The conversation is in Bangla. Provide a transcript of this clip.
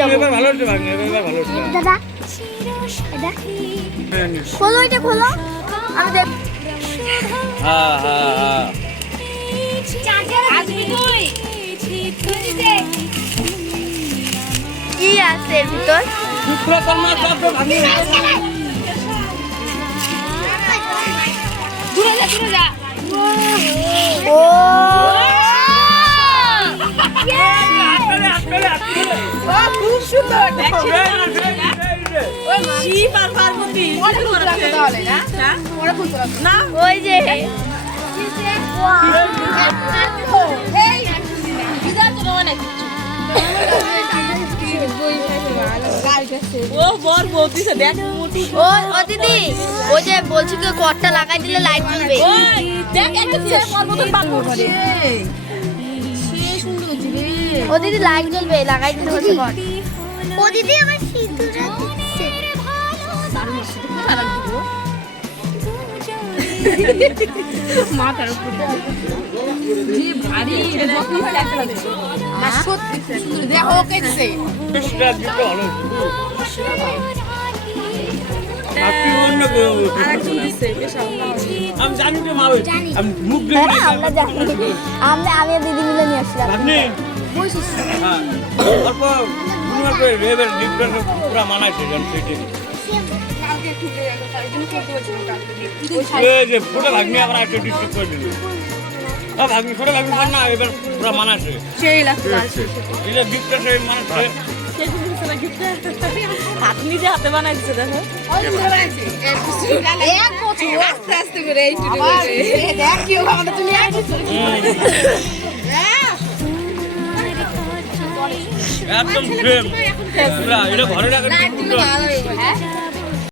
যাবো। এবার ভালো হচ্ছে ভাগ্নে, এবার ভালো হচ্ছে। দাদা এটা খোলো, এটা খোলো, আমি দেখ। হ্যাঁ হ্যাঁ হ্যাঁ আসবি তুই কি আছে এর ভিতর? শুক্র কর্মা সব তো ভাগ্নে। দূরে যা, দূরে যা। ও খুব সুন্দর। ওই যে ও বর বলতিছে দেখ মোটু ও দিদি, ওই যে বলছি তো কটটা লাগাই দিলে লাইট জ্বলবে। ওই দেখ একটা ছেলে বর মতন পাপ করছে ও দিদি লাইট জ্বলবে, লাগাই দিতে হচ্ছে কট। ও দিদি আমার সিঁদুর দিচ্ছে। মাথার উপর যে ভারী এটা যত্ন করে একটা লাগে না সত্যি সুন্দর দেখো ওকে দিছে এটা দিতে ভালো হচ্ছে। আপনি অন্য কেউ আরেকজন দিছে বেশ আমি জানি তো মা ওই আমি মুখ দিয়ে হ্যাঁ, আমরা জানি। আমি আর দিদি মিলে নিয়ে আসলাম। ভাগ্নে হ্যাঁ অল্প দুবার করে রেবের ডিপটা পুরো মানাইছে জান সেটি কালকে খুলে তার জন্য করতে হচ্ছে এই যে পুরো ভাগ্নে আবার একটা ডিস্ট্রিক্ট করে দিল ভাগ্নে ছোট ভাগ্নে পার না এবার পুরো মানাইছে সেই লাগছে এটা ডিপটা সেই মানাইছে আপনি যে হাতে বানাইছে দেখো এক বছর আস্তে আস্তে করে এই শুরু করেছে দেখ কি হবে তুমি এক বছর একদম সেম পুরা এটা ঘরে রাখা